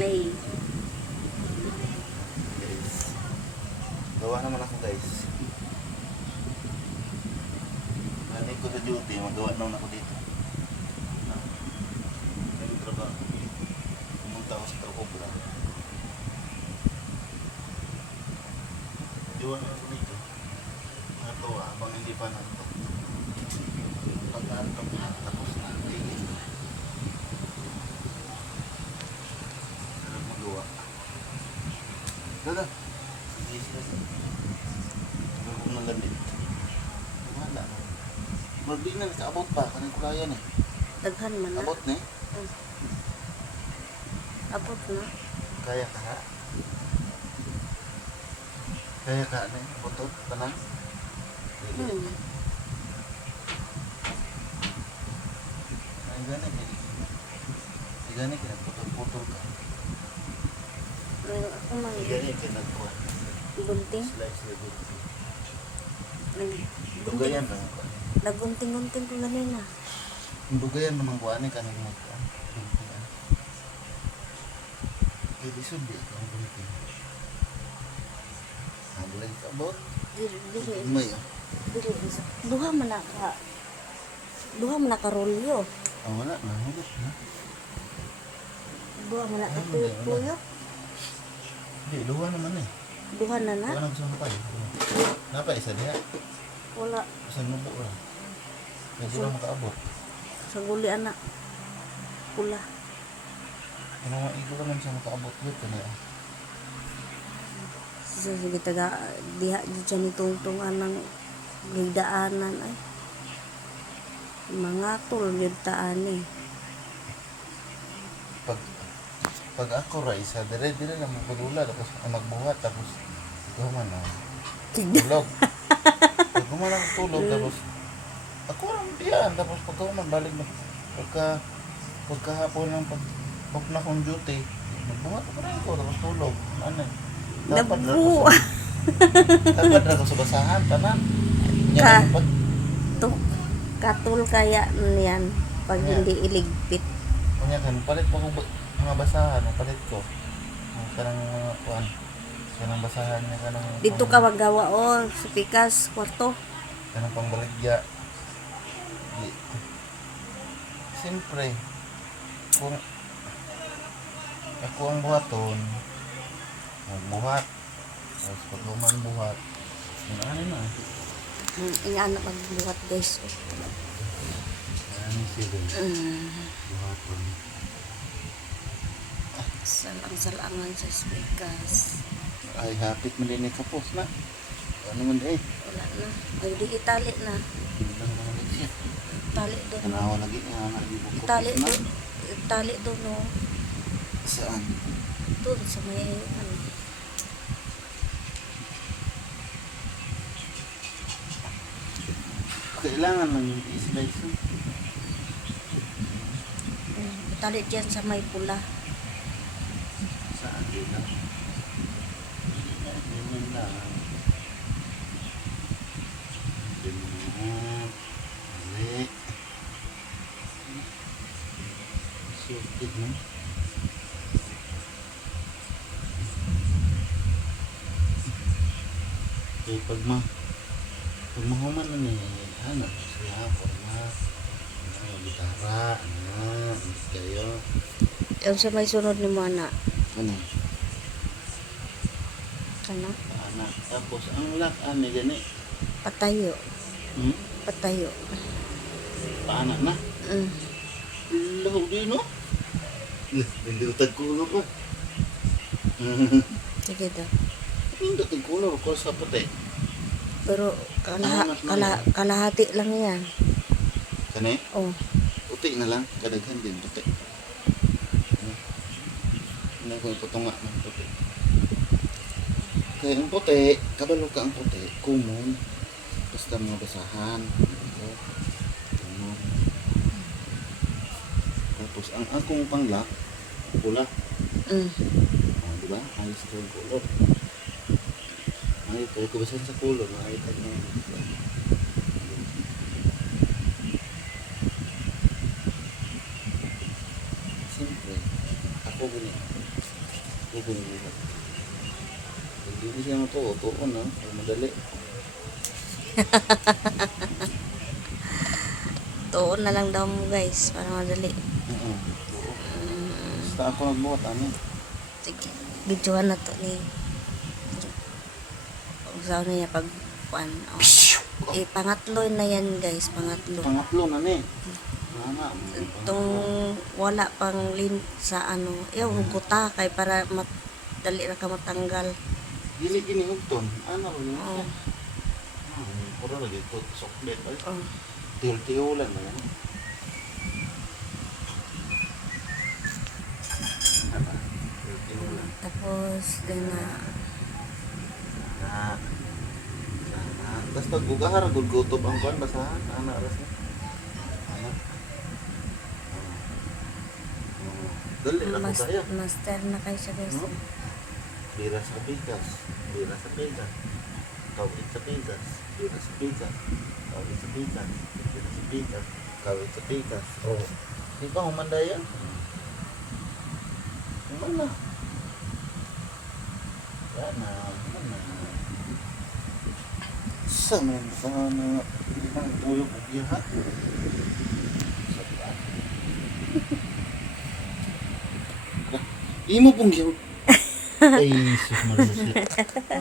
May. Guys. Gawa naman ako guys. Nalik ko sa duty, magawa naman ako dito. Yung trabaho. Pumunta ako sa Trocobra. Gawa naman ako dito. Natuwa, habang hindi pa nato. Pag-antok na, tapos na. Sarap magawa. Dada. Sige sila sa. Huwag ng lamit. Wala. Magdi na, nakaabot pa. Kanang kulayan eh. Daghan man na. Abot na eh. Abot na. Kaya ka ha? Kaya ka na eh. Putot, tanang. Ay gani ka. Ay gani ka, putol-putol ka. Ako man. Ay gani ka, nagkuha. Gunting. Slice na gunting. Nag- Dugayan naman ko. Nagunting-gunting ko ganina. Dugayan naman ko. Ano ka nang nagkuha? Eh, di subi ka ang gunting. Habulay ka about? Dili. May Duha man na ka. Duha man na ka rolyo. oh, wala na. Hugot na. Duha man na ka Wala. tuyo. Hindi, luwa naman eh. Duha na na. Luwa na gusto pa eh. Napa isa diha? Wala. Isang nubo lang. Hindi lang makaabot. Sa guli anak. Pula. Ano nga, ikaw naman siya makaabot dito na eh. Sige taga diha di siya ni tungtungan ng gidaanan ay. Mga tol yun taan eh. Pag ako raisa, dire-dire na magpudula tapos magbuhat tapos ikaw man tulog. Pag man ako tulog tapos ako lang diyan tapos pag ako man balik na pagkahapon ng pag na kong duty magbuhat ako rin ko tapos tulog. Ano dapat na ko sa basahan tanan. Katul kaya niyan pag Yeah. hindi iligpit. Kunya kan palit pa ko mga basahan, palit ko. Ang kanang mga kuan. Kanang basahan niya kanang Dito ka magawa o sa pikas kwarto. kanang pangbaligya. Siyempre, kung ako ang buhaton, magbuhat. Tapos pag luman buhat, ano na. Inaana magbuhat guys. Ano sila? Buhaton. Salang-salangan sa pikas. Ay, hapit mo din kapos na. Ano man eh? Wala na. Ay di itali na. Hindi lang naman din siya. Tali doon. Tanawa lagi nga nga ibukop Itali na. doon. Itali doon no. Saan? Doon sa may ano. Kailangan lang yung i-slice mo. Itali dyan sa may pula. Saan dito? Ganyan lang. Ganyan. Balik. Sorted mo. Okay, pag mahuman na niya, ano, siya, forma, ano, gitara, ano, kayo. Yung sa may sunod ni mo anak. Ano? Kana. Anak. Tapos, ang lakan ni gani. Patayo. Hmm? Patayo. Paanak na. Lahog din, no? Hindi utag kulo ko. Sige daw. Hindi utag kulo ko sa puti. Pero kalahati lang yan. Kani? Oh. Puti na lang. Kadaghan din puti. Ano ko iputunga ng puti. Kaya ang puti, kabalo ka ang puti, kumon. Basta mga basahan. Ito. Kumon. Tapos ang akong panglak, pula. Oh, di ba? Ayos ko yung kulot. Ay, kung kubasan sa kulot, makikita na. Siyempre, ako ganyan. Ito hindi. Hindi siya matuto na. Madali. Tuon na lang daw mo guys, para madali. Oo. Basta ako nagbuhat, ano? Sige, videohan na to ni. Usaw na niya pag kuan. Oh. Pangatlo na yan guys, pangatlo. Pangatlo na ni. Itong wala pang lin sa ano, guta kay para dali ra ka matanggal. Dili gini hugton. Ano ro ni? Oh. Puro lagi to soklet ay. Oh. Tihol-tiholan na yan. Ano? Tihol-tiholan. Tapos na Tapos naggugahar, gugutob ang kuwan, basahan, anak aras na. Anak. Dali na ko kaya. master na kayo siya guys. No? Bira sa pikas, bira sa pikas. Kawit sa pikas, bira sa pikas. Kawit sa pikas, bira sa pikas. Kawit sa pikas. Oh. Di ba humanda yan? Humanda. Yan na, humanda. Sama yung sana ang tuyo ko yahat. Imo pong gyud. Ay, sus marusi.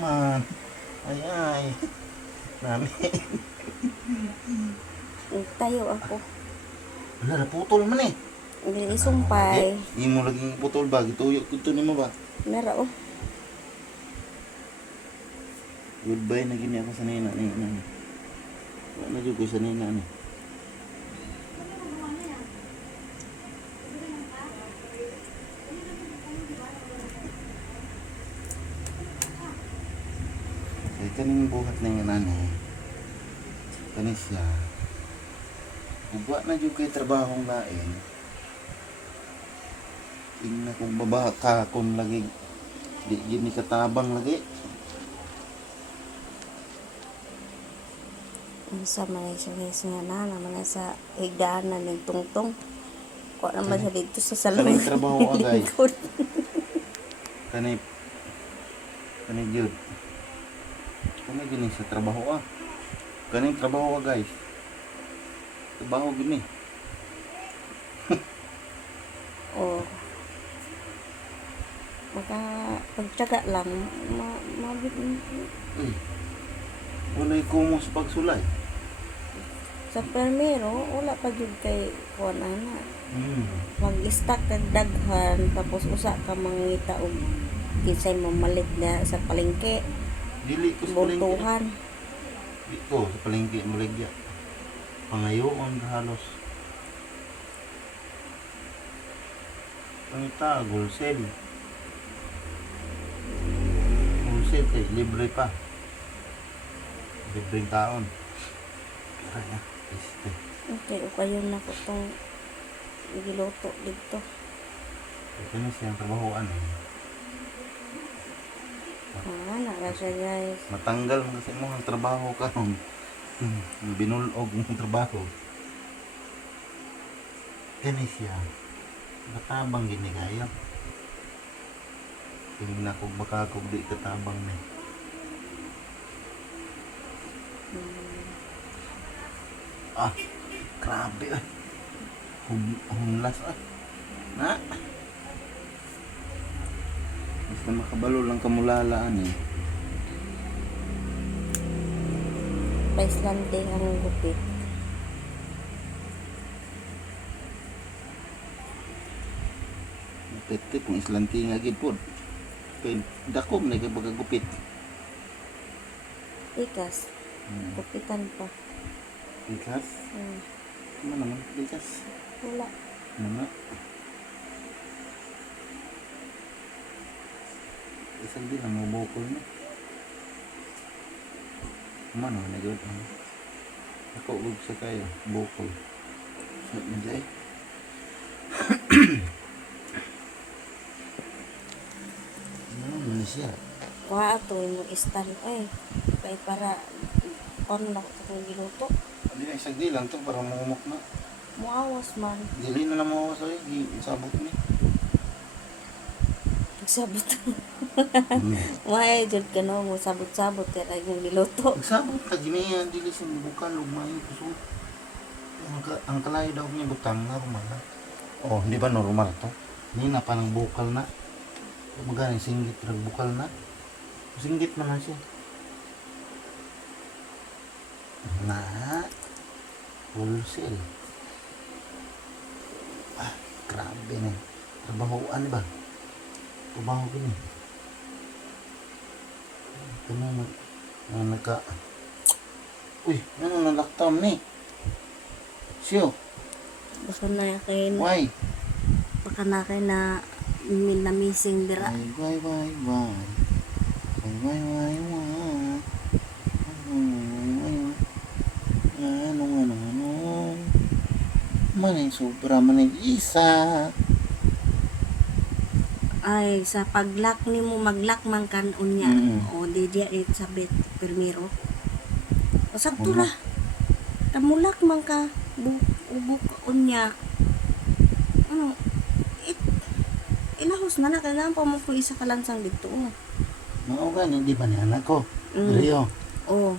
Man. Ay ay. Nami. Tayo ako. Wala na putol man eh. Hindi isumpay. Imo laging putol ba gituyo kuto nimo ba? Mera oh. Goodbye na gini ako sa nina ni. Wala na jud ko sa nina ni. Kaya kaning buhat na yung nanay. Kani siya. Ugwa na jud kay trabahong lain. Tingnan kung babaha ka kung lagi di jud ni katabang lagi. Sa man siya guys nga na naman sa higdaanan ng tungtong. Ko naman sa dito sa salon. Kanay trabaho ka guys. Kanay jud. Kanay gini sa trabaho ah. Kanay trabaho ka guys. Trabaho gini. Oh. Maka pagtiyaga lang Uy. Walay kumo sa pagsulay. sa permero wala pa jud kay kuan ana. Mag-stack kag daghan tapos usa ka mangita og kinsay mamalit na sa palengke. Dili ko sa palengke. Buntuhan. Dito sa palengke maligya. Pangayoon halos. Pangita, gulsel. Gulsel kay libre pa. Libreng taon. Tara na. Este. Okay, o kayo na ko tong giluto dito. Ito na siyang trabahoan eh. Ana ra siya guys. Matanggal mo kasi mo ang trabaho ka. Binulog mong trabaho. Kani siya. Matabang gini kayo. Tingnan ko baka kung di katabang na. Ah, grabe ah. Humlas ah. Na. Basta makabalo lang kamulalaan eh. Paislande ang gupit. Pwede kung islanti nga gid pod. Kay dakom na kay pagkagupit. Ikas. Gupitan pa. Ikas? Ano naman? Ikas? Wala. Ano? Isang din ang mabukol na. Ano na gud? Ako ug sa kayo, bukol. Sa nanday. Ano siya? Kuha ato mo istan ay kay para on na ko kung giluto. Hindi na isang di lang to para mamumok na. Muawas man. Dili na lang mawawas ay, sabot ni. Sabot. Hmm. May jud ka no mo sabot-sabot kay yung niluto. Nagsabot ka giniya dili sa bukal ug maayo kusog. Ang kalayo daw niya butang normal na. Oh, hindi ba normal to? Hindi na pa ng bukal na. Magani singgit ng bukal na. Singgit man na siya. Na wholesale. Ah, grabe na. Trabahoan ba? Trabaho ko ni. Ito na nagka... Uy, ano na lockdown ni? Siyo, Baka na kay why? baka na kay na missing dira. Why? Ano. Maning sobra, maning isa. Ay sa paglak nimo maglak man kan unya. O di dia it sabit permiro. O sakto ra. Kamulak man ka ubok unya. Ano? Ilahos na kailangan pa mo ko isa ka lansang dito. Mao gani, di ba ni anak ko? Mm. Diri oh. Oh.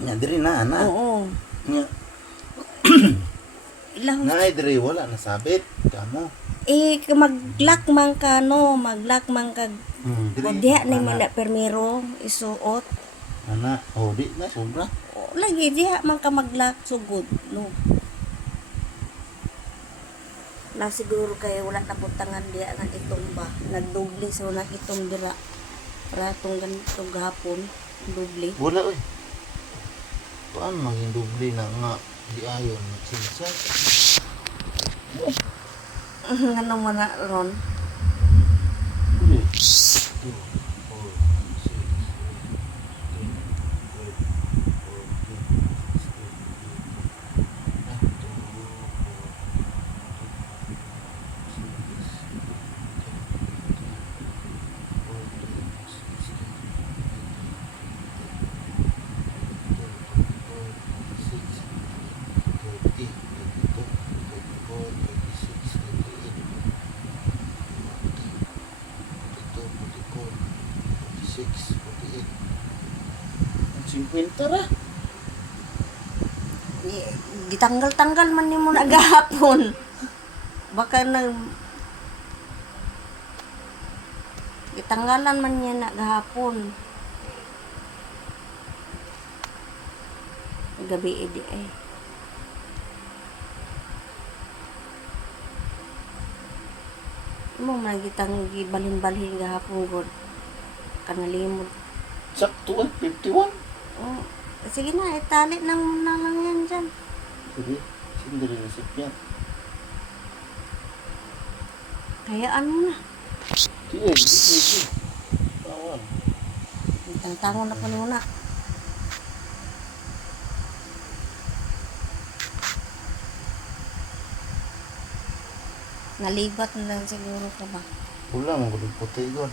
Nya diri na anak. Oo. Nya, Ilahos. nay diri wala nasabit. Kamo. Maglak man ka no, maglak man ka. O diha ni man anak. na permiro isuot. Anak, oh di na sobra. O lagi diha man ka maglak sugod no. Na siguro kay wala na butangan diha nang itumba. Nagdubli so nang itom dira. Para tong ganito gahapon, dubli. Wala oy. Paano maging dubli na nga di ayon sinsa? Ano mo na ron? Uli. Kwenta ra. Gitanggal-tanggal man nimo na gahapon. Baka na gitanggalan man niya na gahapon. Gabi edi eh. Mo man gitang gibalhin-balhin gahapon god. Kanalimod. Sakto 51. Oh, sige na, itali nang na lang yan dyan. Sige, sindiri na sikyan. Hayaan mo na. Sige. Tawan. Tangtangon na pa muna. Nalibat na lang siguro ka ba? Wala mo gudong puti god.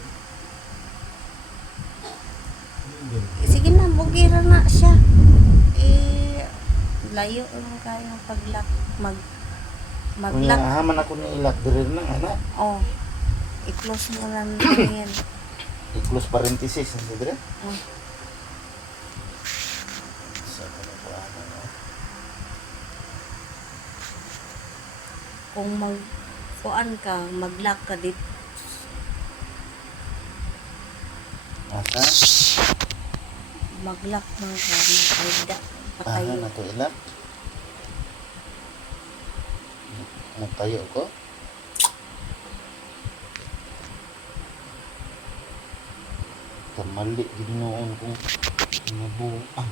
Sige na, bugira na siya. Layo lang kayo paglak, maglak. Haman ako ni ilak diri nang anak. Oh, i-close mo lang yan. I-close parenthesis ang diri. Oh. Sa ko ano. Kung kuan ka, maglak ka dito. Asa? Maglak man ka, magpalda, patayo. Na to ilak. Nagtayo ko. Kamali gid noon ko nabuang.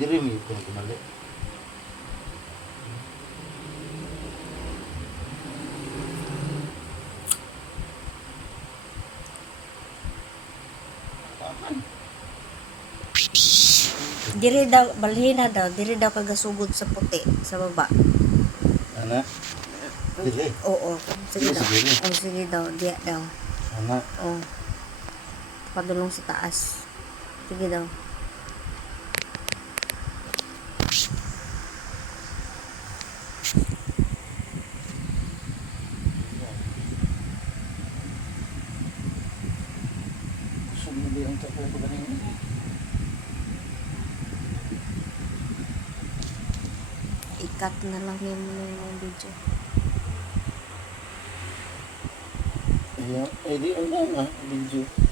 Diri mi ko kamali. Diri daw, balhina daw, diri daw kagasugod sa puti, sa baba. Ana? Dili. Oo, sige Dili, daw. sige. Oh, sige daw, diya daw. Ana? Oh. Padulong sa taas. Sige daw. Hindi ang tapos ko galing. Ikat na lang yun mo na yung video. Ayan, eh di ang lang video.